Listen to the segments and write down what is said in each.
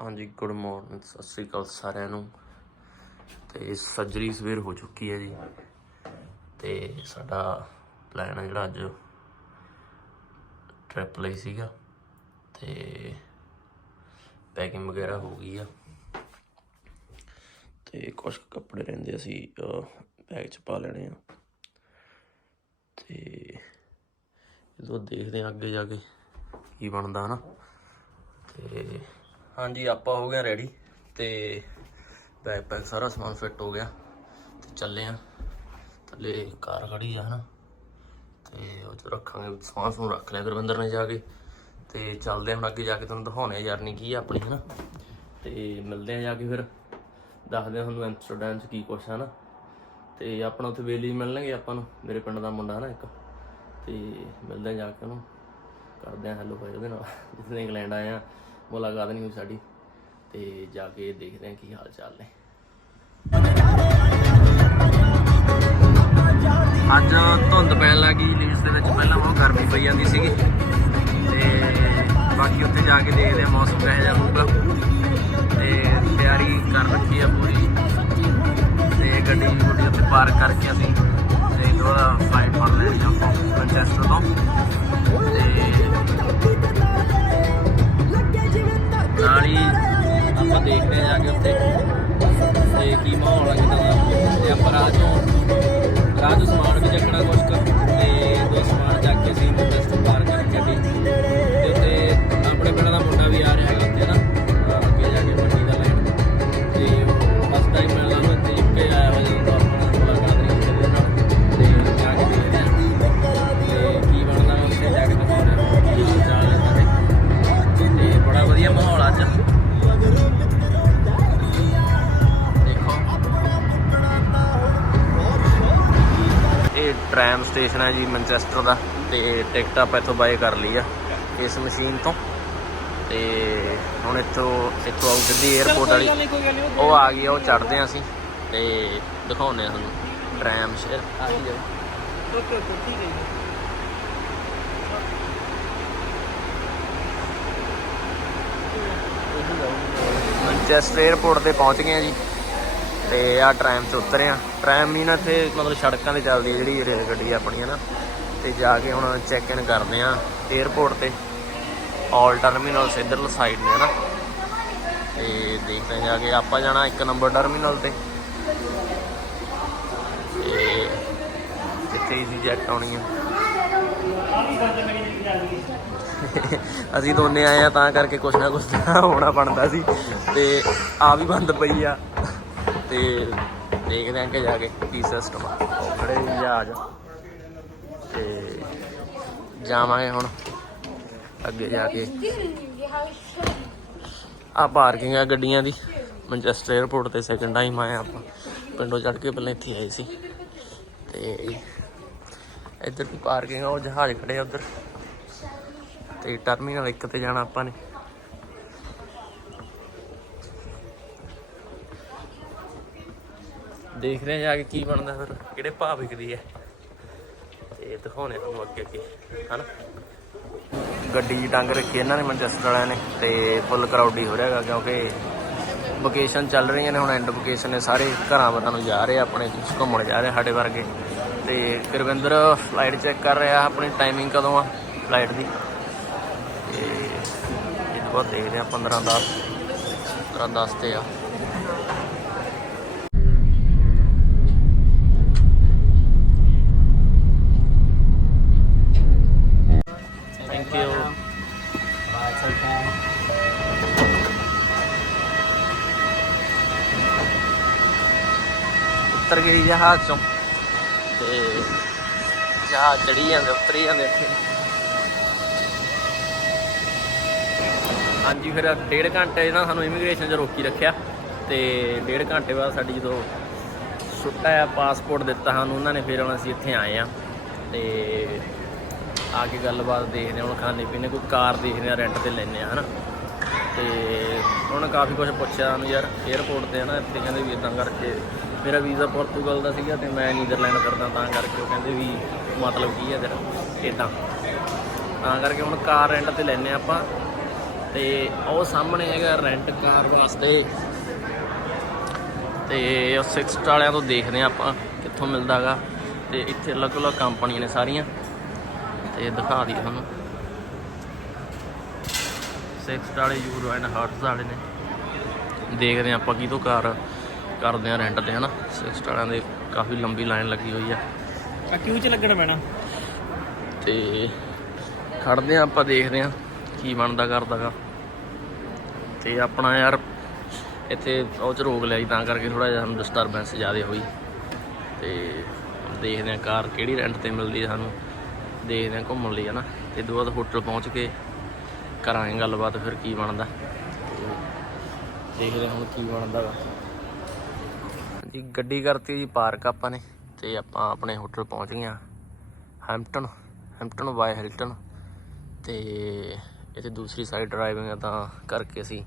ਹਾਂਜੀ good morning Sat Sri ਅਕਾਲ ਸਾਰਿਆਂ ਨੂੰ। ਤੇ ਸਰਜਰੀ ਸਵੇਰ ਹੋ ਚੁੱਕੀ ਹੈ ਜੀ। ਤੇ ਸਾਡਾ ਪਲਾਨ ਹੈ ਜਿਹੜਾ ਅੱਜ ਟ੍ਰਿਪ ਲਈ ਸੀਗਾ। ਤੇ ਪੈਕਿੰਗ ਵਗੈਰਾ ਹੋ ਗਈ ਆ। ਤੇ ਕੁਝ ਕੁ ਕੱਪੜੇ ਰਹਿੰਦੇ ਅਸੀਂ ਬੈਗ 'ਚ ਪਾ ਲੈਣੇ ਆ। ਤੇ ਜਦੋਂ ਦੇਖਦੇ ਆ ਅੱਗੇ ਜਾ ਕੇ ਕੀ ਬਣਦਾ ਹਨਾ। ਤੇ ਹਾਂਜੀ, ਆਪਾਂ ਹੋ ਗਏ ਰੈਡੀ ਤੇ ਬੈਗ ਪੈਕ ਸਾਰਾ ਸਮਾਨ ਫਿੱਟ ਹੋ ਗਿਆ ਤੇ ਚੱਲੇ ਆ। ਥੱਲੇ ਕਾਰ ਖੜੀ ਆ, ਹਨਾ? ਤੇ ਉਹ ਚ ਰੱਖਾਂਗੇ, ਸਮਾਨ ਸਮੂਨ ਰੱਖ ਲਿਆ ਗੁਰਵਿੰਦਰ ਨੇ ਜਾ ਕੇ। ਤੇ ਚੱਲਦੇ ਆ ਹੁਣ ਅੱਗੇ ਜਾ ਕੇ ਤੁਹਾਨੂੰ ਦਿਖਾਉਣੇ ਆ ਜਰਨੀ ਕੀ ਆ ਆਪਣੀ, ਹਨਾ? ਤੇ ਮਿਲਦੇ ਆ ਜਾ ਕੇ ਫਿਰ। ਦੱਸਦੇ ਆ ਤੁਹਾਨੂੰ ਐਮਸਟਰਡਮ ਚ ਕੀ ਕੁਛ ਆ ਨਾ ਤੇ ਆਪਣਾ ਉੱਥੇ ਵੇਲੀ ਮਿਲਣਗੇ ਆਪਾਂ ਨੂੰ, ਮੇਰੇ ਪਿੰਡ ਦਾ ਮੁੰਡਾ ਨਾ ਇੱਕ? ਤੇ ਮਿਲਦੇ ਆ ਜਾ ਕੇ ਉਹਨੂੰ। ਕਰਦੇ ਆ ਹੈਲੋ ਭਾਈ ਉਹਦੇ ਨਾਲ। ਜਿੱਥੇ ਇੰਗਲੈਂਡ ਆਏ ਆ। ਮੁਲਾਕਾਤ ਨਹੀਂ ਹੋਈ ਸਾਡੀ ਤੇ ਜਾ ਕੇ ਦੇਖਦੇ ਹਾਂ ਕੀ ਹਾਲ ਚਾਲ ਨੇ। ਅੱਜ ਧੁੰਦ ਪੈਣ ਲੱਗੀ ਲੀਡਸ ਦੇ ਵਿੱਚ ਪਹਿਲਾਂ ਬਹੁਤ ਗਰਮੀ ਪਈ ਜਾਂਦੀ ਸੀਗੀ। ਤੇ ਬਾਕੀ ਉੱਥੇ ਜਾ ਕੇ ਦੇਖਦੇ ਆ ਮੌਸਮ ਕਿਹੋ ਜਿਹਾ ਹੋਊਗਾ। ਤੇ ਤਿਆਰੀ ਕਰ ਰੱਖੀ ਆ ਪੂਰੀ। ਤੇ ਗੱਡੀ ਗੁੱਡੀ ਉੱਥੇ ਪਾਰਕ ਕਰਕੇ ਅਸੀਂ ਤੇ ਦੁਬਾਰਾ ਫਲਾਈਟ ਫੜ ਲੈਣੀ ਆਪਾਂ ਮੈਨਚੈਸਟਰ ਹੈ ਜੀ ਮੈਨਚੈਸਟਰ ਦਾ ਤੇ ਟਿਕਟ ਆਪਾਂ ਇੱਥੋਂ ਬਾਏ ਕਰ ਲਈ ਆ ਇਸ ਮਸ਼ੀਨ ਤੋਂ ਤੇ ਹੁਣ ਇੱਥੋਂ ਇੱਥੋਂ ਆਉ ਸਿੱਧੀ 에어ਪੋਰਟ ਵਾਲੀ। ਉਹ ਆ ਗਈ ਉਹ ਚੜਦੇ ਆ ਅਸੀਂ ਤੇ ਦਿਖਾਉਨੇ ਆ ਤੁਹਾਨੂੰ। ਟ੍ਰੈਮ ਸ਼ੇਰ ਆ ਗਈ ਜਾਓ ਓਕੇ ਓਕੇ ਠੀਕ ਹੈ ਮੈਨਚੈਸਟਰ 에어ਪੋਰਟ ਤੇ ਪਹੁੰਚ ਗਏ ਆ ਜੀ। ਤੇ ਆ ਟ੍ਰੈਮ 'ਚ ਉਤਰੇ ਆ ਟ੍ਰੈਮ ਹੀ ਨਾ ਇੱਥੇ ਮਤਲਬ ਸੜਕਾਂ ਤੇ ਚੱਲਦੀ ਹੈ ਜਿਹੜੀ ਰੇਲ ਗੱਡੀ ਆਪਣੀ ਹੈ ਨਾ। ਤੇ ਜਾ ਕੇ ਹੁਣ ਚੈੱਕ ਇਨ ਕਰਦੇ ਆ 에어ਪੋਰਟ ਤੇ। ਆਲ ਟਰਮੀਨਲ ਇਧਰਲੀ ਸਾਈਡ ਨੇ ਨਾ। ਤੇ ਦੇਖਦੇ ਆ ਜਾ ਕੇ ਆਪਾਂ ਜਾਣਾ ਇੱਕ ਨੰਬਰ ਟਰਮੀਨਲ ਤੇ। ਤੇ ਜਿੱਥੇ ਈਜ਼ੀ ਜੈਟ ਆਉਣੀ ਆ। ਅਸੀਂ ਦੋਨੇ ਆਏ ਆ ਤਾਂ ਕਰਕੇ ਕੁਛ ਨਾ ਕੁਛ ਤਾਂ ਹੋਣਾ ਬਣਦਾ ਸੀ। ਤੇ ਆ ਵੀ ਬੰਦ ਪਈ ਆ। ਤੇ ਦੇਖਦੇ ਆਂ ਕਿ ਜਾ ਕੇ ਕੀ ਸਿਸਟਮ ਆ ਖੜੇ ਜੀ ਜਹਾਜ਼ ਤੇ ਜਾਵਾਂਗੇ ਹੁਣ ਅੱਗੇ ਜਾ ਕੇ। ਆ ਪਾਰਕਿੰਗ ਆ ਗੱਡੀਆਂ ਦੀ। ਮੈਨਚੈਸਟਰ 에ਅਰਪੋਰਟ ਤੇ ਸੈਕੰਡ ਟਾਈਮ ਆਏ ਆਪਾਂ। ਪਿੰਡੋਂ ਚੜ ਕੇ ਪਹਿਲਾਂ ਇੱਥੇ ਆਏ ਸੀ। ਤੇ ਇੱਧਰ ਵੀ ਪਾਰਕਿੰਗ ਆ ਉਹ ਜਹਾਜ਼ ਖੜੇ ਆ ਉਧਰ। ਤੇ ਟਰਮੀਨਲ ਇੱਕ ਤੇ ਜਾਣਾ ਆਪਾਂ ਨੇ। ਦੇਖਦੇ ਆ ਜਾ ਕੇ ਕੀ ਬਣਦਾ ਫਿਰ, ਕਿਹੜੇ ਭਾਅ ਵਿਕਦੀ ਹੈ। ਤੇ ਦਿਖਾਉਣੇ ਤੁਹਾਨੂੰ ਅੱਗੇ ਅੱਗੇ, ਹਨਾ। ਗੱਡੀ ਦੀ ਟੰਗ ਰੱਖੀ ਇਹਨਾਂ ਨੇ ਮੈਨਚੈਸਟਰ ਵਾਲਿਆਂ ਨੇ, ਤੇ ਫੁੱਲ ਕਰਾਊਡੀ ਹੋ ਰਿਹਾਗਾ ਕਿਉਂਕਿ ਵਕੇਸ਼ਨ ਚੱਲ ਰਹੀਆਂ ਨੇ, ਹੁਣ ਐਂਡ ਵਕੇਸ਼ਨ ਨੇ ਸਾਰੇ, ਘਰਾਂ ਵੱਲ ਨੂੰ ਜਾ ਰਹੇ ਆ ਆਪਣੇ ਘੁੰਮਣ ਜਾ ਰਹੇ ਸਾਡੇ ਵਰਗੇ। ਤੇ ਗੁਰਵਿੰਦਰ ਫਲਾਈਟ ਚੈੱਕ ਕਰ ਰਿਹਾ, ਆਪਣੀ ਟਾਈਮਿੰਗ ਕਦੋਂ ਆ ਫਲਾਈਟ ਦੀ? ਤੇ ਇਹ ਤੋਂ ਬਾਅਦ ਦੇਖਦੇ ਆ 15 10 15 10 ਤੇ ਆ। ਉੱਤਰ ਗਈ ਜਹਾਜ਼ ਚੋਂ। ਤੇ ਜਹਾਜ਼ ਚੜੀ ਜਾਂਦੇ ਉਤਰੀ ਜਾਂਦੇ ਇੱਥੇ। ਹਾਂਜੀ ਫਿਰ ਡੇਢ ਘੰਟੇ ਨਾ ਸਾਨੂੰ ਇਮੀਗ੍ਰੇਸ਼ਨ 'ਚ ਰੋਕੀ ਰੱਖਿਆ। ਤੇ ਡੇਢ ਘੰਟੇ ਬਾਅਦ ਸਾਡੀ ਜਦੋਂ ਛੁੱਟਾ ਆ ਪਾਸਪੋਰਟ ਦਿੱਤਾ ਸਾਨੂੰ ਉਹਨਾਂ ਨੇ ਫਿਰ ਹੁਣ ਅਸੀਂ ਇੱਥੇ ਆਏ ਆ ਤੇ ਆ ਕੇ ਗੱਲਬਾਤ ਦੇਖਦੇ ਹਾਂ ਹੁਣ ਖਾਣੇ ਪੀਣੇ ਕੋਈ ਕਾਰ ਦੇਖਦੇ ਆ ਰੈਂਟ ਤੇ ਲੈਨੇ ਆ ਹਨਾ। ਤੇ ਉਹਨਾਂ ਨੇ ਕਾਫੀ ਕੁਝ ਪੁੱਛਿਆ ਸਾਨੂੰ ਯਾਰ 에어ਪੋਰਟ ਤੇ ਹਨਾ ਇੱਥੇ ਕਹਿੰਦੇ ਵੀ ਇਦਾਂ ਕਰਕੇ ਮੇਰਾ ਵੀਜ਼ਾ ਪੋਰਤੂਗਲ ਦਾ ਸੀਗਾ ਤੇ ਮੈਂ ਨੀਦਰਲੈਂਡ ਕਰਦਾ ਤਾਂ ਕਰਕੇ ਉਹ ਕਹਿੰਦੇ ਵੀ ਮਤਲਬ ਕੀ ਹੈ ਤੇਰਾ ਇਦਾਂ ਤਾਂ ਕਰਕੇ ਹੁਣ ਕਾਰ ਰੈਂਟ ਤੇ ਲੈਨੇ ਆ ਆਪਾਂ। ਤੇ ਉਹ ਸਾਹਮਣੇ ਹੈਗਾ ਰੈਂਟ ਕਾਰ ਵਾਸਤੇ। ਤੇ ਉਹ ਸਿਕਸਟ ਵਾਲਿਆਂ ਤੋਂ ਦੇਖਦੇ ਆ ਆਪਾਂ ਕਿੱਥੋਂ ਮਿਲਦਾਗਾ। ਤੇ ਇੱਥੇ ਅਲੱਗ-ਅਲੱਗ ਕੰਪਨੀਆਂ ਨੇ ਸਾਰੀਆਂ। ਤੇ ਦਿਖਾ ਦਈਏ ਤੁਹਾਨੂੰ। ਸਿਕਸਟ ਵਾਲੇ ਯੂਰੋ ਐਂਡ ਹਰਟਸ ਵਾਲੇ ਨੇ। ਦੇਖਦੇ ਆ ਆਪਾਂ ਕਿਤੋਂ ਕਾਰ ਕਰਦੇ ਆ ਰੈਂਟ ਤੇ ਹਨਾ? ਸਿਕਸਟ ਵਾਲਿਆਂ ਦੇ ਕਾਫੀ ਲੰਬੀ ਲਾਈਨ ਲੱਗੀ ਹੋਈ ਆ। ਆ ਕਿਉਂ ਚ ਲੱਗਣਾ ਪੈਣਾ? ਤੇ ਖੜਦੇ ਆ ਆਪਾਂ ਦੇਖਦੇ ਆ ਕੀ ਬਣਦਾ ਕਰਦਾਗਾ ਤੇ ਆਪਣਾ ਯਾਰ ਇੱਥੇ ਉਹ ਚ ਰੋਕ ਲਿਆ ਜੀ ਤਾਂ ਕਰਕੇ ਥੋੜਾ ਜਿਹਾ ਸਾਨੂੰ ਡਿਸਟਰਬੈਂਸ ਜ਼ਿਆਦਾ ਹੋਈ। ਤੇ ਦੇਖਦੇ ਆ ਕਾਰ ਕਿਹੜੀ ਰੈਂਟ ਤੇ ਮਿਲਦੀ ਹੈ ਸਾਨੂੰ। ਦੇਖਦੇ ਆ ਘੁੰਮਣ ਲਈ ਹਨਾ? ਤੇ ਦੋ ਬਾਅਦ ਹੋਟਲ ਪਹੁੰਚ ਕੇ ਕਰਾਂਗੇ ਗੱਲਬਾਤ ਫਿਰ ਕੀ ਬਣਦਾ। ਦੇਖਦੇ ਆ ਹੁਣ ਕੀ ਬਣਦਾ ਗਾ। ਜੀ ਗੱਡੀ ਕਰਤੀ ਜੀ ਪਾਰਕ ਆਪਾਂ ਨੇ ਤੇ ਆਪਾਂ ਆਪਣੇ ਹੋਟਲ ਪਹੁੰਚ ਗਏ ਆ ਹੈਂਪਟਨ ਹੈਂਪਟਨ ਬਾਏ ਹਿਲਟਨ ਤੇ ਇੱਥੇ ਦੂਸਰੀ ਸਾਈਡ ਡਰਾਈਵਿੰਗ ਆ ਤਾਂ ਕਰਕੇ ਅਸੀਂ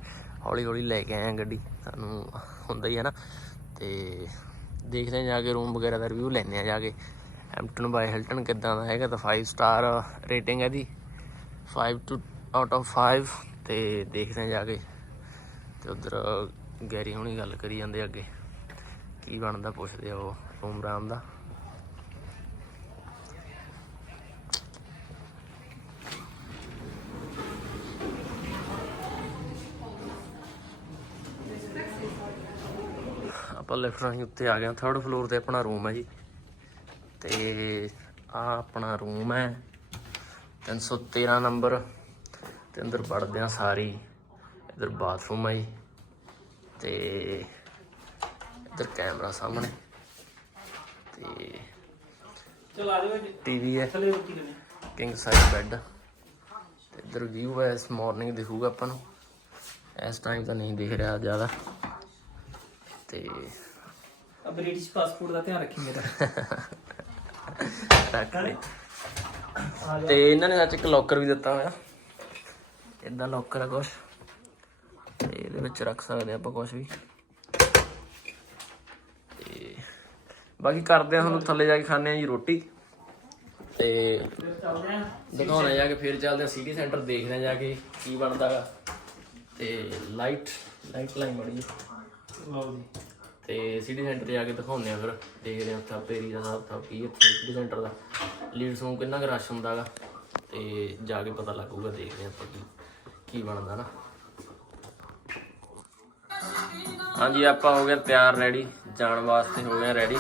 ਹੌਲੀ ਹੌਲੀ ਲੈ ਕੇ ਆਏ ਆ ਗੱਡੀ। ਸਾਨੂੰ ਹੁੰਦਾ ਹੀ ਹੈ ਨਾ। ਤੇ ਦੇਖਦੇ ਆ ਜਾ ਕੇ ਰੂਮ ਵਗੈਰਾ ਦਾ ਰਿਵਿਊ ਲੈਂਦੇ ਆ ਜਾ ਕੇ। ਹੈਂਪਟਨ ਬਾਏ ਹਿਲਟਨ ਕਿੱਦਾਂ ਦਾ ਹੈਗਾ ਤਾਂ 5 ਸਟਾਰ ਰੇਟਿੰਗ ਹੈ ਦੀ 5 ਟੂ ਆਊਟ ਆਫ 5 ਤੇ ਦੇਖਦੇ ਆ ਜਾ ਕੇ। ਤੇ ਉਧਰ ਗੈਰੀ ਹੁਣੀ ਗੱਲ ਕਰੀ ਜਾਂਦੇ ਅੱਗੇ। ਕੀ ਬਣਦਾ, ਪੁੱਛਦੇ ਉਹ ਰੂਮ ਰਾਮ ਦਾ? ਆਪਾਂ ਲਿਫਟ ਰਾਹੀਂ ਉੱਤੇ ਆ ਗਏ ਥਰਡ ਫਲੋਰ ਤੇ ਆਪਣਾ ਰੂਮ ਹੈ ਜੀ। ਤੇ ਆ ਆਪਣਾ ਰੂਮ ਹੈ। 313 ਨੰਬਰ। ਤੇ ਅੰਦਰ ਵੜਦੇ ਆ ਸਾਰੀ। ਇਧਰ ਬਾਥਰੂਮ ਹੈ ਜੀ। ਤੇ ਇਧਰ ਕੈਮਰਾ ਸਾਹਮਣੇ। ਤੇ ਚਲ ਆ ਜਾਓ ਜੀ ਟੀਵੀ ਹੈ। ਥੱਲੇ ਰੋਟੀ ਕਰਨੀ ਕਿੰਗ ਸਾਈਜ਼ ਬੈੱਡ। ਤੇ ਇਧਰ ਵਿਊ ਹੈ ਇਸ ਮਾਰਨਿੰਗ ਦਿਖੂਗਾ ਆਪਾਂ ਨੂੰ। ਇਸ ਟਾਈਮ ਤਾਂ ਨਹੀਂ ਦਿਖ ਰਿਹਾ ਜ਼ਿਆਦਾ। ਤੇ ਬ੍ਰਿਟਿਸ਼ ਪਾਸਪੋਰਟ ਦਾ ਧਿਆਨ ਰੱਖੀ ਮੇਰਾ। ਰੱਖ ਲਈ। ਤੇ ਇਹਨਾਂ ਨੇ ਸੱਚ ਇੱਕ ਲੋਕਰ ਵੀ ਦਿੱਤਾ ਹੋਇਆ। ਇਦਾਂ ਲੋਕਰ ਆ ਕੁਛ। ਤੇ ਇਹਦੇ ਵਿੱਚ ਰੱਖ ਸਕਦੇ ਆਪਾਂ ਕੁਛ ਵੀ। ਬਾਕੀ ਕਰਦੇ ਆ ਤੁਹਾਨੂੰ ਥੱਲੇ ਜਾ ਕੇ ਖਾਣੇ ਆ ਜੀ ਰੋਟੀ। ਤੇ ਦਿਖਾਉਣਾ ਜਾ ਕੇ ਫਿਰ ਚੱਲਦੇ ਆ ਸਿਟੀ ਸੈਂਟਰ ਦੇਖਦੇ ਆ ਜਾ ਕੇ ਕੀ ਬਣਦਾਗਾ ਤੇ ਲਾਈਟ ਲਾਈਟ ਲਾਈਨ ਬੜੀ ਲਓ ਜੀ। ਤੇ ਸਿਟੀ ਸੈਂਟਰ ਤੇ ਜਾ ਕੇ ਦਿਖਾਉਂਦੇ ਆ ਫਿਰ। ਦੇਖਦੇ ਆ ਉੱਥੇ ਏਰੀਆ ਦਾ ਹਿਸਾਬ ਕਿਤਾਬ ਕੀ ਇੱਥੇ ਸਿਟੀ ਸੈਂਟਰ ਦਾ। ਲੀਡਸ ਨੂੰ ਕਿੰਨਾ ਕੁ ਰਸ਼ ਹੁੰਦਾਗਾ ਤੇ ਜਾ ਕੇ ਪਤਾ ਲੱਗੂਗਾ ਦੇਖਦੇ ਆ ਆਪਾਂ ਕੀ ਕੀ ਬਣਦਾ ਨਾ। ਹਾਂਜੀ ਆਪਾਂ ਹੋ ਗਏ ਤਿਆਰ ਰੈਡੀ ਜਾਣ ਵਾਸਤੇ ਹੋ ਗਏ ਰੈਡੀ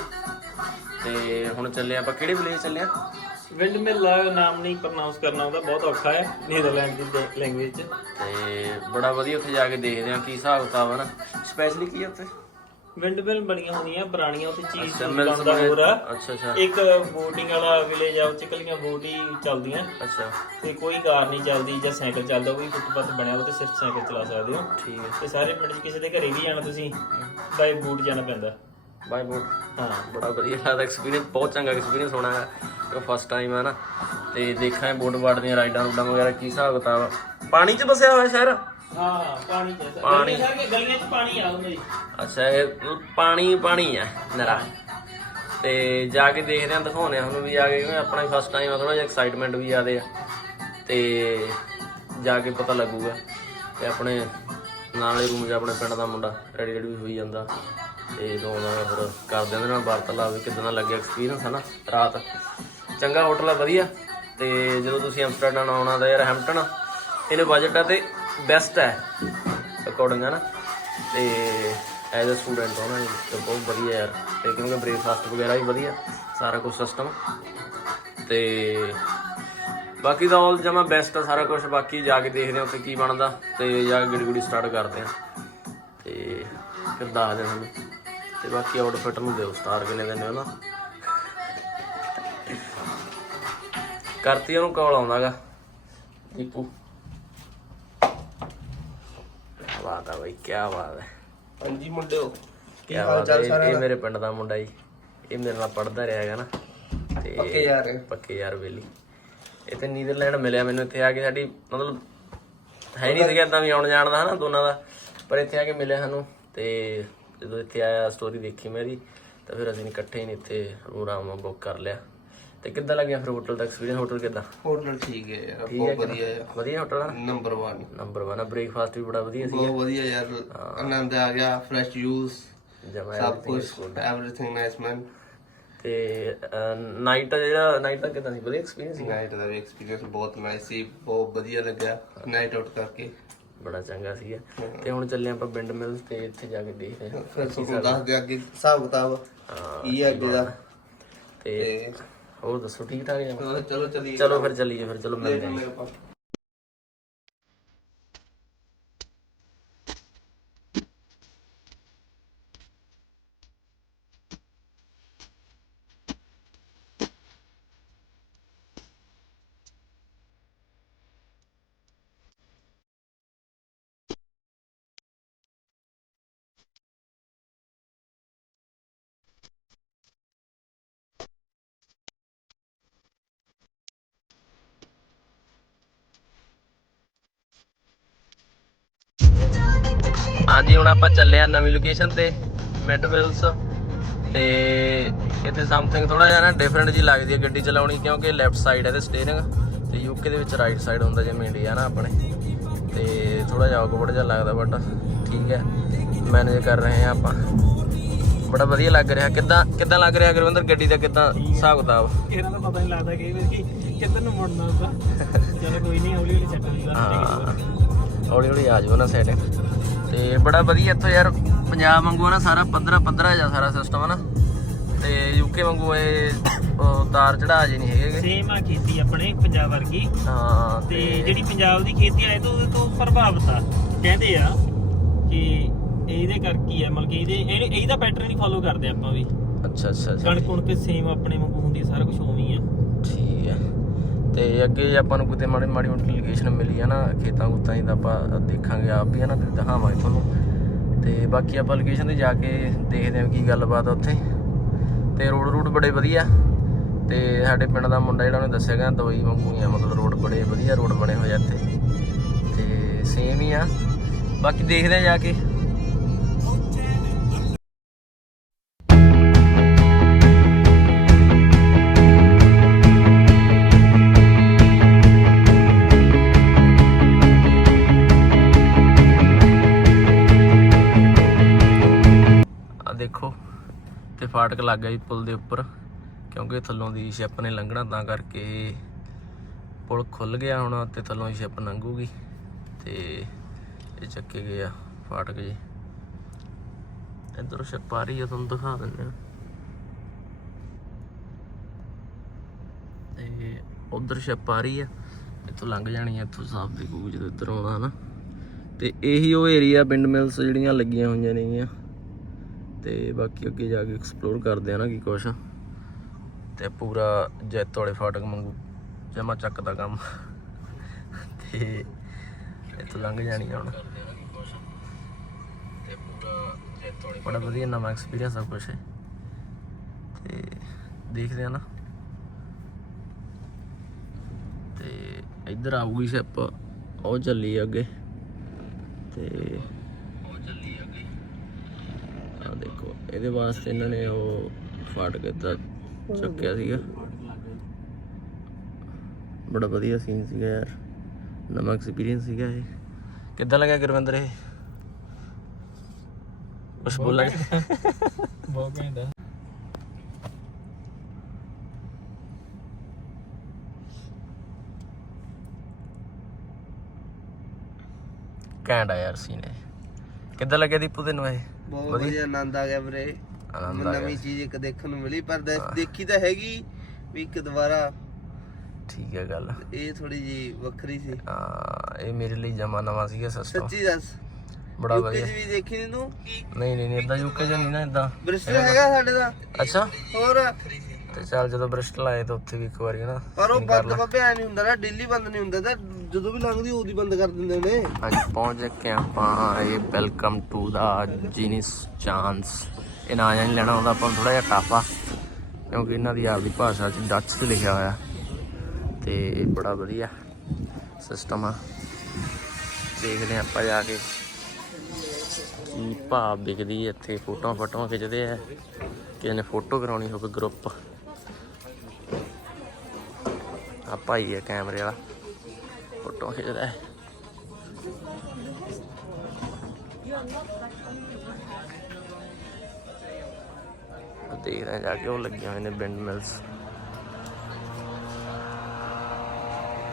ਤੇ ਹੁਣ ਚੱਲੇ ਆਪਾਂ ਕਿਹੜੇ ਵਿਲੇਜ ਚੱਲੇ ਆ? ਵਿੰਡ ਮਿਲ ਨਾਮ ਨਹੀਂ ਪ੍ਰੋਨਾਂਸ ਕਰਨਾ ਉਹਦਾ ਬਹੁਤ ਔਖਾ ਹੈ ਨੀਦਰਲੈਂਡ ਦੀ ਲੈਂਗੁਏਜ ਚ। ਤੇ ਬੜਾ ਵਧੀਆ ਉੱਥੇ ਜਾ ਕੇ ਦੇਖਦੇ ਆ ਕੀ ਹਿਸਾਬ ਕਿਤਾਬ ਹੈ ਨਾ। ਸਪੈਸ਼ਲੀ ਕੀ ਆ ਉੱਥੇ? ਵਿੰਡ ਮਿਲ ਬਣੀਆਂ ਹੁੰਦੀਆਂ ਪੁਰਾਣੀਆਂ ਉੱਥੇ ਚੀਜ਼ ਅੱਛਾ, ਮਿਲ ਬਣਦਾ ਸਮੇਤ- ਹੋਰ ਆ। ਅੱਛਾ ਅੱਛਾ। ਇੱਕ ਬੋਟਿੰਗ ਵਾਲਾ ਵਿਲੇਜ ਆ ਉੱਥੇ ਕੱਲੀਆਂ ਬੋਟ ਹੀ ਚੱਲਦੀਆਂ। ਅੱਛਾ। ਤੇ ਕੋਈ ਕਾਰ ਨਹੀਂ ਚੱਲਦੀ ਜਾਂ ਸਾਈਕਲ ਚੱਲਦਾ ਕੋਈ ਫੁੱਟਪਾਥ ਬਣਿਆ ਉਹ ਤੇ ਸਿਰਫ ਸਾਈਕਲ ਚਲਾ ਸਕਦੇ ਹੋ। ਠੀਕ ਹੈ। ਤੇ ਸਾਰੇ ਪਿੰਡ 'ਚ ਕਿਸੇ ਦੇ ਘਰੇ ਵੀ ਜਾਣਾ ਤੁਸੀਂ ਬਾਈ ਬੂਟ ਜਾਣਾ ਪੈਂਦਾ। By boat. ਹਾਂ ਬੜਾ ਵਧੀਆ ਲੱਗਦਾ ਐਕਸਪੀਰੀਅੰਸ ਬਹੁਤ ਚੰਗਾ ਐਕਸਪੀਰੀਅੰਸ ਹੋਣਾ ਹੈ। ਕਿ ਫਸਟ ਟਾਈਮ ਹੈ ਨਾ। ਤੇ ਦੇਖਾਂ ਬੋਟ ਬਾੜ ਦੀਆਂ ਰਾਈਡਾਂ ਰੂਡਾਂ ਵਗੈਰਾ ਕੀ ਹਿਸਾਬ ਕਿਤਾਬ ਆ। ਪਾਣੀ 'ਚ ਬਸਿਆ ਹੋਇਆ ਸ਼ਹਿਰ? ਹਾਂ ਪਾਣੀ ਚ। ਪਾਣੀ। ਸਾਰੀਆਂ ਗਲੀਆਂ 'ਚ ਪਾਣੀ ਆ ਉਹਨਾਂ ਅੱਛਾ ਇਹ ਪਾਣੀ ਪਾਣੀ ਆ ਨਰਾ। ਤੇ ਜਾ ਕੇ ਦੇਖਦੇ ਆ ਦਿਖਾਉਂਦੇ ਆ ਤੁਹਾਨੂੰ ਵੀ ਜਾ ਕੇ ਆਪਣਾ ਫਸਟ ਟਾਈਮ ਆ ਥੋੜਾ ਜਿਹਾ ਐਕਸਾਈਟਮੈਂਟ ਵੀ ਆਦੇ ਆ। ਤੇ ਜਾ ਕੇ ਪਤਾ ਲੱਗੂਗਾ। ਤੇ ਆਪਣੇ ਨਾਲੇ ਰੂਮ 'ਚ ਆਪਣੇ ਪਿੰਡ ਦਾ ਮੁੰਡਾ ਰੈਡੀ ਰੈਡੀ ਹੋਈ ਜਾਂਦਾ। ਤੇ ਦੋ ਦਾ ਫਿਰ ਕਰਦੇ ਉਹਦੇ ਨਾਲ ਵਾਰਤਾਲਾਪ ਵੀ ਕਿਦਾਂ ਦਾ ਲੱਗਿਆ ਐਕਸਪੀਰੀਅੰਸ ਹੈ ਨਾ ਰਾਤ। ਚੰਗਾ ਹੋਟਲ ਆ, ਵਧੀਆ। ਤੇ ਜਦੋਂ ਤੁਸੀਂ ਐਮਸਟਰਡਮ ਆਉਣਾ ਤਾਂ ਯਾਰ ਹੈਂਪਟਨ ਇਹਨੇ ਬਜਟ ਆ ਤੇ ਬੈਸਟ ਹੈ ਅਕੋਰਡਿੰਗ ਹੈ ਨਾ। ਤੇ ਐਜ਼ ਅ ਸਟੂਡੈਂਟ ਹੋਣਾ ਤੇ ਬਹੁਤ ਵਧੀਆ ਯਾਰ। ਤੇ ਕਿਉਂਕਿ ਬ੍ਰੇਕਫਾਸਟ ਵਗੈਰਾ ਵੀ ਵਧੀਆ, ਸਾਰਾ ਕੁਝ ਸਿਸਟਮ ਤੇ ਬਾਕੀ ਤਾਂ ਆਲ ਜਮਾ ਬੈਸਟ ਆ, ਸਾਰਾ ਕੁਝ ਬਾਕੀ ਜਾ ਕੇ ਦੇਖਦੇ ਆ ਉੱਥੇ ਕੀ ਬਣਦਾ ਤੇ ਜਾ ਕੇ ਗੜੀ ਗੁੜੀ ਸਟਾਰਟ ਕਰਦੇ ਆ ਤੇ ਫਿਰ ਦੱਸ ਦੇ ਤੁਹਾਨੂੰ। ਤੇ ਬਾਕੀ ਆਊਟਫਿਟ ਨੂੰ ਦਿਓ ਸਟਾਰ ਕਿੰਨੇ ਦਿੰਦੇ ਹੋ ਨਾ ਕਰਤੀ ਉਹਨੂੰ ਕਾਲ ਆਉਂਦਾਗਾ ਦੀਪੂ। ਬਾਤ ਆ ਬਈ ਕੀ ਬਾਤ ਹੈ ਹਾਂਜੀ ਮੁੰਡਿਓ ਕੀ ਹਾਲ ਚਾਲ ਸਾਰਾ ਇਹ ਮੇਰੇ ਪਿੰਡ ਦਾ ਮੁੰਡਾ ਜੀ ਇਹ ਮੇਰੇ ਨਾਲ ਪੜਦਾ ਰਿਹਾ ਹੈਗਾ ਨਾ। ਤੇ ਪੱਕੇ ਯਾਰ। ਪੱਕੇ ਯਾਰ ਵੇਲੀ ਇਹ ਤੇ ਨੀਦਰਲੈਂਡ ਮਿਲਿਆ ਮੈਨੂੰ ਇੱਥੇ ਆ ਕੇ ਸਾਡੀ ਮਤਲਬ ਹੈ ਨਹੀਂ ਸੀਗਾ ਏਦਾਂ ਵੀ ਆਉਣ ਜਾਣ ਦਾ ਹਨਾ ਦੋਨਾਂ ਦਾ ਪਰ ਇੱਥੇ ਆ ਕੇ ਮਿਲਿਆ ਸਾਨੂੰ ਤੇ ਜਦੋਂ ਇੱਥੇ ਆਇਆ ਸਟੋਰੀ ਦੇਖੀ ਮੇਰੀ ਤਾਂ ਫਿਰ ਅਸੀਂ ਇਕੱਠੇ ਹੀ ਇੱਥੇ ਰੂਮ ਬੁੱਕ ਕਰ ਲਿਆ। ਤੇ ਕਿੱਦਾਂ ਲੱਗਿਆ ਫਿਰ ਹੋਟਲ ਦਾ ਐਕਸਪੀਰੀਅੰਸ ਹੋਟਲ ਕਿੱਦਾਂ? ਹੋਟਲ ਠੀਕ ਹੈ ਯਾਰ ਬਹੁਤ ਹੈ ਵਧੀਆ ਹੈ ਵਧੀਆ ਹੋਟਲ ਆ? ਨੰਬਰ 1 ਨੰਬਰ 1 ਆ ਬ੍ਰੇਕਫਾਸਟ ਵੀ ਬੜਾ ਵਧੀਆ ਸੀ ਬਹੁਤ ਵਧੀਆ ਯਾਰ। ਆਨੰਦ ਆ ਗਿਆ ਫਰੈਸ਼ ਜੂਸ ਸਭ ਕੁਝ ਐਵਰੀਥਿੰਗ ਨਾਈਸ ਮੈਨ ਤੇ ਨਾਈਟ ਜਿਹੜਾ ਨਾਈਟ ਦਾ ਕਿੱਦਾਂ ਸੀ? ਵਧੀਆ ਐਕਸਪੀਰੀਅੰਸ ਸੀ ਨਾਈਟ ਦਾ ਵੀ ਐਕਸਪੀਰੀਅੰਸ ਬਹੁਤ ਨਾਈਸ ਸੀ ਬਹੁਤ ਵਧੀਆ ਲੱਗਿਆ। ਨਾਈਟ ਆਊਟ ਕਰਕੇ। ਬੜਾ ਚੰਗਾ ਸੀਗਾ। ਤੇ ਹੁਣ ਚੱਲੇ ਆਪਾਂ ਬਿੰਡ ਮਿਲਸ ਤੇ ਇੱਥੇ ਜਾ ਕੇ ਦੇਖਦੇ ਹਾਂ ਫਿਰ ਤੁਹਾਨੂੰ ਦੱਸ ਦੇ ਅੱਗੇ ਹਿਸਾਬ ਕਿਤਾਬ ਕੀ ਹੈ ਅੱਗੇ ਦਾ। ਤੇ ਹੋਰ ਦੱਸੋ ਠੀਕ ਠਾਕ ਚਲੋ ਚਲੋ ਚਲੀਏ। ਚਲੋ ਫਿਰ ਚੱਲੀਏ ਫਿਰ ਚਲੋ ਮਿਲਦੇ ਹਾਂ। ਹਾਂਜੀ ਹੁਣ ਆਪਾਂ ਚੱਲੇ ਆ ਨਵੀਂ ਲੋਕੇਸ਼ਨ ਤੇ ਮਿਡਵਿਲਸ ਤੇ ਇੱਥੇ ਸਮਥਿੰਗ ਥੋੜਾ ਜਿਹਾ ਨਾ ਡਿਫਰੈਂਟ ਜੀ ਲੱਗਦੀ ਹੈ ਗੱਡੀ ਚਲਾਉਣੀ ਕਿਉਂਕਿ ਲੈਫਟ ਸਾਈਡ ਹੈ ਤੇ ਸਟੀਅਰਿੰਗ ਤੇ ਯੂਕੇ ਦੇ ਵਿੱਚ ਰਾਈਟ ਸਾਈਡ ਹੁੰਦਾ ਜਿਵੇਂ ਇੰਡੀਆ ਨਾ ਆਪਣੇ। ਤੇ ਥੋੜਾ ਜਿਹਾ ਔਕਵਰਡ ਜਿਹਾ ਲੱਗਦਾ ਬਟ ਠੀਕ ਹੈ। ਮੈਨੇਜ ਕਰ ਰਹੇ ਆ ਆਪਾਂ। ਬੜਾ ਵਧੀਆ ਲੱਗ ਰਿਹਾ। ਕਿੱਦਾਂ ਕਿੱਦਾਂ ਲੱਗ ਰਿਹਾ ਗੁਰਵਿੰਦਰ ਗੱਡੀ ਦਾ ਕਿੱਦਾਂ ਹਿਸਾਬ ਕਿਤਾਬ? ਇਹਨਾਂ ਦਾ ਪਤਾ ਨਹੀਂ ਲੱਗਦਾ ਕਿ ਵੀ ਕਿੱਧਰ ਨੂੰ ਮੁੜਨਾ ਹੁੰਦਾ। ਚਲੋ ਕੋਈ ਨਹੀਂ ਹੌਲੀ ਹੌਲੀ ਚੱਲ ਜੂਗਾ ਹਾਂ। ਹੌਲੀ ਹੌਲੀ ਆ ਜਾਓ ਨਾ ਸੈਟਿੰਗ ਤੇ ਬੜਾ ਵਧੀਆ ਇੱਥੋਂ ਯਾਰ ਪੰਜਾਬ ਵਾਂਗੂ ਨਾ ਸਾਰਾ ਪੱਧਰਾ ਪੱਧਰਾ ਜਿਹਾ ਸਾਰਾ ਸਿਸਟਮ ਨਾ। ਤੇ ਯੂਕੇ ਵਾਂਗੂ ਇਹ ਤਾਰ ਚੜਾ ਜੇ ਨਹੀਂ ਹੈਗੇ। ਸੇਮ ਆ ਖੇਤੀ ਆਪਣੇ ਪੰਜਾਬ ਵਰਗੀ। ਹਾਂ ਤੇ ਜਿਹੜੀ ਪੰਜਾਬ ਦੀ ਖੇਤੀ ਆ ਇਹ ਤੋਂ ਤੋਂ ਪ੍ਰਭਾਵਿਤ ਆ। ਕਹਿੰਦੇ ਆ ਕਿ ਇਹਦੇ ਕਰਕੇ ਆ ਮਤਲਬ ਕਿ ਇਹਦੇ ਇਹ- ਇਹਦਾ ਪੈਟਰਨ ਹੀ ਫੋਲੋ ਕਰਦੇ ਆਪਾਂ ਵੀ। ਅੱਛਾ ਅੱਛਾ ਕਣਕ ਕੁਣਕ ਸੇਮ ਆਪਣੇ ਵਾਂਗੂ ਹੁੰਦੀ ਸਾਰਾ ਕੁਝ ਉਵੇਂ ਹੀ ਆ। ਤੇ ਅੱਗੇ ਆਪਾਂ ਨੂੰ ਕਿਤੇ ਮਾੜੀ ਮਾੜੀ ਮੋਟੀ ਲੋਕੇਸ਼ਨ ਮਿਲੀ ਹੈ ਨਾ, ਖੇਤਾਂ ਖੂਤਾਂ ਦੀ ਤਾਂ ਆਪਾਂ ਦੇਖਾਂਗੇ, ਆਪ ਵੀ ਹੈ ਨਾ ਤੇ ਦਿਖਾਵਾਂਗੇ ਤੁਹਾਨੂੰ। ਤੇ ਬਾਕੀ ਆਪਾਂ ਲੋਕੇਸ਼ਨ ਤੇ ਜਾ ਕੇ ਦੇਖਦੇ ਹਾਂ ਕੀ ਗੱਲਬਾਤ ਆ ਉੱਥੇ। ਤੇ ਰੋਡ ਰੂਟ ਬੜੇ ਵਧੀਆ। ਤੇ ਸਾਡੇ ਪਿੰਡ ਦਾ ਮੁੰਡਾ ਜਿਹੜਾ ਉਹਨੇ ਦੱਸਿਆ, ਕਹਿੰਦਾ ਦਵਾਈ ਵਾਂਗੂ ਹੀ ਆ, ਮਤਲਬ ਰੋਡ ਬੜੇ ਵਧੀਆ ਰੋਡ ਬਣੇ ਹੋਏ ਆ ਇੱਥੇ। ਤੇ ਸੇਮ ਹੀ ਆ। ਬਾਕੀ ਦੇਖਦੇ ਆ ਜਾ ਕੇ। ਫਾਟਕ ਲੱਗ ਗਿਆ ਜੀ ਪੁਲ ਦੇ ਉੱਪਰ, ਕਿਉਂਕਿ ਥੱਲੋਂ ਦੀ ਸ਼ਿਪ ਨੇ ਲੰਘਣਾ ਤਾਂ ਕਰਕੇ ਪੁਲ ਖੁੱਲ ਗਿਆ ਹੁਣ ਤੇ ਥੱਲੋਂ ਦੀ ਸ਼ਿਪ ਲੰਘੂਗੀ ਤੇ ਇਹ ਚੱਕੇ ਗਏ ਆ ਫਾਟਕ ਜੀ। ਇਧਰੋਂ ਸ਼ਿਪ ਆ ਰਹੀ ਆ, ਤੁਹਾਨੂੰ ਦਿਖਾ ਦਿੰਦੇ ਆ ਤੇ ਉਧਰ ਸ਼ਿਪ ਆ ਰਹੀ ਆ, ਇੱਥੋਂ ਲੰਘ ਜਾਣੀ ਹੈ ਇੱਥੋਂ ਸਾਫ਼ ਦਿਖੂਗੀ ਜਦੋਂ ਇੱਧਰ ਆਉਣਾ ਨਾ ਤੇ ਇਹੀ ਉਹ ਏਰੀਆ ਪਿੰਡ ਮਿਲਸ ਜਿਹੜੀਆਂ ਲੱਗੀਆਂ ਹੋਈਆਂ ਨੇਗੀਆਂ। ਤੇ ਬਾਕੀ ਅੱਗੇ ਜਾ ਕੇ ਐਕਸਪਲੋਰ ਕਰਦੇ ਆ ਨਾ ਕੀ ਕੁਛ। ਤੇ ਪੂਰਾ ਜੈਤ ਵਾਲੇ ਫਾਟਕ ਵਾਂਗੂ ਜਮਾ ਚੱਕ ਦਾ ਕੰਮ। ਤੇ ਇੱਥੋਂ ਲੰਘ ਜਾਣੀ ਆ ਹੁਣ। ਪੂਰਾ ਜੈਤ ਬੜਾ ਵਧੀਆ ਨਵਾਂ ਐਕਸਪੀਰੀਅੰਸ ਆ ਕੁਛ ਤੇ ਦੇਖਦੇ ਆ ਨਾ। ਤੇ ਇੱਧਰ ਆਊਗੀ ਸ਼ਿਪ, ਉਹ ਚੱਲੀ ਅੱਗੇ। ਤੇ ਉਹ ਚੱਲੀ ਅੱਗੇ ਆ ਦੇਖੋ ਇਹਦੇ ਵਾਸਤੇ ਇਹਨਾਂ ਨੇ ਉਹ ਫਾਟਕ ਏਦਾਂ ਚੱਕਿਆ ਸੀਗਾ। ਬੜਾ ਵਧੀਆ ਸੀਨ ਸੀਗਾ ਯਾਰ। ਨਵਾਂ ਐਕਸਪੀਰੀਅੰਸ ਸੀਗਾ ਇਹ। ਕਿੱਦਾਂ ਲੱਗਾ ਗੁਰਵਿੰਦਰ ਇਹ? ਕੁਛ ਬੋਲਾਂ ਬਹੁਤ ਆ ਘੈਂਟ। ਆ ਯਾਰ ਸੀਨ ਇਹ। ਕਿੱਦਾਂ ਲੱਗਿਆ ਦੀਪੂ ਤੈਨੂੰ ਇਹ? ਬਹੁਤ ਵਧੀਆ। ਆਨੰਦ ਆ ਗਿਆ ਵੀਰੇ। ਆਨੰਦ ਆ ਨਵੀਂ ਚੀਜ਼ ਇੱਕ ਦੇਖਣ ਨੂੰ ਮਿਲੀ ਪਰ ਦੇ- ਦੇਖੀ ਤਾਂ ਹੈਗੀ ਵੀ ਇੱਕ ਦੁਬਾਰਾ ਠੀਕ ਹੈ ਗੱਲ। ਇਹ ਥੋੜੀ ਜੀ ਵੱਖਰੀ ਸੀ। ਆ ਇਹ ਮੇਰੇ ਲਈ ਜਮਾ ਨਵਾਂ ਸੀਗਾ ਸਿਸਟਮ ਸੱਚੀ ਦੱਸ। ਬੜਾ ਯੂਕੇ ਵਧੀਆ। ਵੀ ਦੇਖੀ ਨੀ ਤੂੰ? ਨਹੀਂ ਨਹੀਂ ਨਹੀਂ ਇਦਾਂ ਯੂਕੇ ਚ ਨਹੀਂ ਨਾ ਇਦਾਂ ਬ੍ਰਿਸਟਲ ਹੈਗਾ ਸਾਡੇ ਦਾ? ਅੱਛਾ। ਹੋਰ? ਤੇ ਚੱਲ ਜਦੋਂ ਬ੍ਰਿਸਟਲ ਆਏ ਤਾਂ ਉੱਥੇ ਵੀ ਇੱਕ ਵਾਰੀ ਨਾ ਪਰ ਉਹ ਬੰਦ ਬੱਬੇ ਐ ਨਹੀਂ ਹੁੰਦਾ ਨਾ ਦਿੱਲੀ ਬੰਦ ਨਹੀਂ ਹੁੰਦਾ ਤਾਂ ਜਦੋਂ ਵੀ ਲੰਘਦੀ ਉਦੋਂ ਬੰਦ ਕਰ ਦਿੰਦੇ ਨੇ। ਅੱਜ ਪਹੁੰਚ ਹਾਂ ਆਪਾਂ ਇਹ welcome to the genius chance ਇਹ ਨਾਂ ਨਹੀਂ ਲੈਣਾ ਹੁੰਦਾ ਆਪਾਂ ਥੋੜਾ ਜਿਹਾ ਟਫ ਕਿਉਂਕਿ ਇਹਨਾਂ ਦੀ ਆਪਦੀ ਭਾਸ਼ਾ ਚ ਡੱਚ ਚ ਲਿਖਿਆ ਹੋਇਆ। ਤੇ ਬੜਾ ਵਧੀਆ ਸਿਸਟਮ ਆ। ਦੇਖਦੇ ਆਪਾਂ ਜਾ ਕੇ ਕੀ ਭਾਵ ਵਿਕਦੀ ਇੱਥੇ। ਫੋਟੋਆਂ ਫੋਟੋਆਂ ਖਿੱਚਦੇ ਆ। ਕਿਸੇ ਨੇ ਫੋਟੋ ਕਰਾਉਣੀ ਹੋਵੇ ਗਰੁੱਪ ਆ ਭਾਈ ਹੈ ਕੈਮਰੇ ਵਾਲਾ। ਫੋਟੋ ਖਿੱਚਦਾ ਹੈ। ਆ ਦੇਖਦੇ ਜਾ ਕੇ ਉਹ ਲੱਗੀਆਂ ਹੋਏ ਨੇ ਬਿੰਡ ਮਿਲਸ